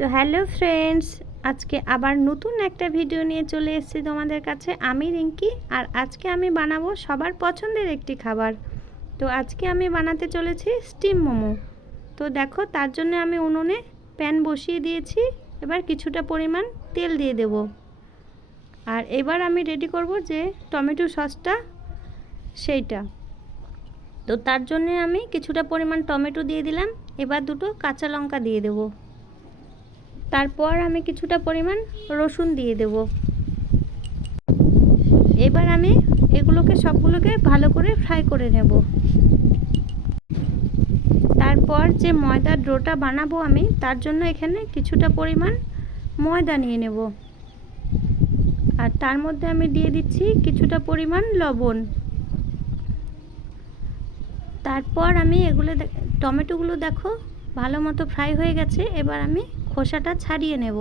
তো hello friends, আজকে আবার নতুন একটা ভিডিও নিয়ে চলে এসেছি তোমাদের কাছে। আমি রিঙ্কি, আর আজকে আমি বানাবো সবার পছন্দের একটি খাবার। তো আজকে আমি বানাতে চলেছি স্টিম মোমো। তো দেখো, তার জন্য আমি উনুনে প্যান বসিয়ে দিয়েছি। এবার কিছুটা পরিমাণ তেল দিয়ে দেব। আর এবার আমি রেডি করব যে টমেটো সসটা, সেইটা। তো তার জন্য আমি কিছুটা পরিমাণ টমেটো দিয়ে দিলাম। এবার দুটো কাঁচা লঙ্কা দিয়ে দেব। তারপর আমি কিছুটা পরিমাণ রসুন দিয়ে দেব। এবার আমি এগুলোকে সবগুলোকে ভালো করে ফ্রাই করে নেব। তারপর যে ময়দার ডোটা বানাবো আমি, তার জন্য এখানে কিছুটা পরিমাণ ময়দা নিয়ে নেব। আর তার মধ্যে আমি দিয়ে দিচ্ছি কিছুটা পরিমাণ লবণ। তারপর আমি টমেটোগুলো দেখো ভালো মতো ফ্রাই হয়ে গেছে। এবার আমি খোসাটা ছাড়িয়ে নেব।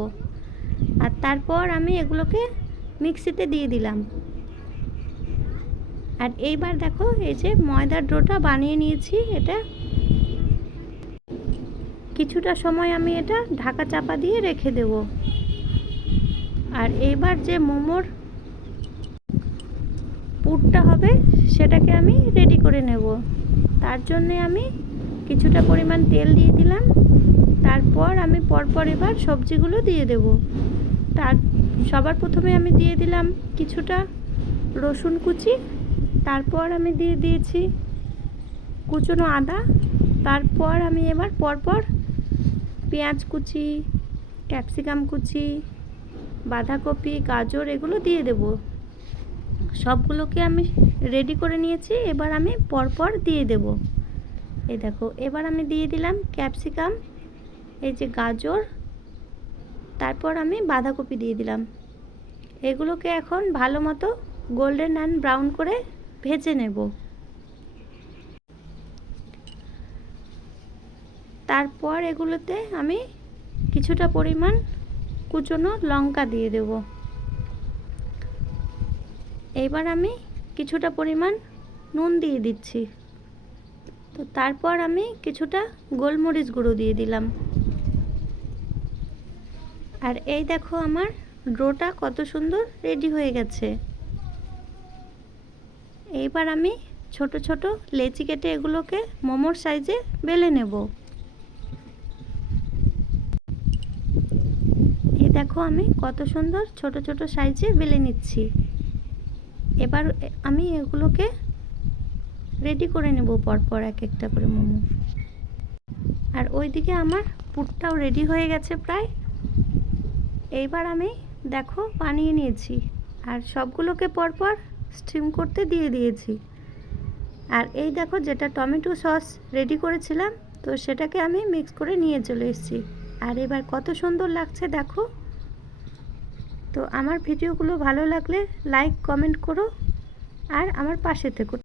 আর তারপর আমি এগুলোকে মিক্সিতে দিয়ে দিলাম। আর এইবার দেখো, এই যে ময়দার ডোটা বানিয়ে নিয়েছি, এটা কিছুটা সময় আমি এটা ঢাকা চাপা দিয়ে রেখে দেব। আর এইবার যে মোমোর পুরটা হবে, সেটাকে আমি রেডি করে নেব। তার জন্যে আমি কিছুটা পরিমাণ তেল দিয়ে দিলাম। তারপর আমি পরপর এবার সবজিগুলো দিয়ে দেব। সবার প্রথমে আমি দিয়ে দিলাম কিছুটা রসুন কুচি। তারপর আমি দিয়ে দিয়েছি কুচনো আদা। তারপর আমি এবার পরপর পেঁয়াজ কুচি, ক্যাপসিকাম কুচি, বাঁধাকপি, গাজর এগুলো দিয়ে দেব। সবগুলোকে আমি রেডি করে নিয়েছি। এবার আমি পরপর দিয়ে দেব। এই দেখো, এবার আমি দিয়ে দিলাম ক্যাপসিকাম, এই যে গাজর, তারপর আমি বাঁধাকপি দিয়ে দিলাম। এগুলোকে এখন ভালো মতো গোল্ডেন অ্যান্ড ব্রাউন করে ভেজে নেব। তারপর এগুলোতে আমি কিছুটা পরিমাণ কুচনো লঙ্কা দিয়ে দেব। এবার আমি কিছুটা পরিমাণ নুন দিয়ে দিচ্ছি। তো তারপর আমি কিছুটা গোলমরিচ গুঁড়ো দিয়ে দিলাম। আর এই দেখো, আমার ডোটা কত সুন্দর রেডি হয়ে গেছে। এইবার আমি ছোট ছোট লেচি কেটে এগুলোকে মোমোর সাইজে বেলে নেব। এই দেখো, আমি কত সুন্দর ছোট ছোট সাইজে বেলে নিচ্ছি। এবার আমি এগুলোকে রেডি করে নেব পরপর এক একটা করে মোমো। আর ওইদিকে আমার পুরটাও রেডি হয়ে গেছে প্রায়। এইবার আমি দেখো বানিয়ে নিয়েছি। আর সবগুলোকে পরপর স্টিম করতে দিয়ে দিয়েছি। আর এই দেখো, যেটা টমেটো সস রেডি করেছিলাম, তো সেটাকে আমি মিক্স করে নিয়ে চলে এসেছি। আর এবার কত সুন্দর লাগছে দেখো। তো আমার ভিডিওগুলো ভালো লাগলে লাইক কমেন্ট করো, আর আমার পাশে থেকো।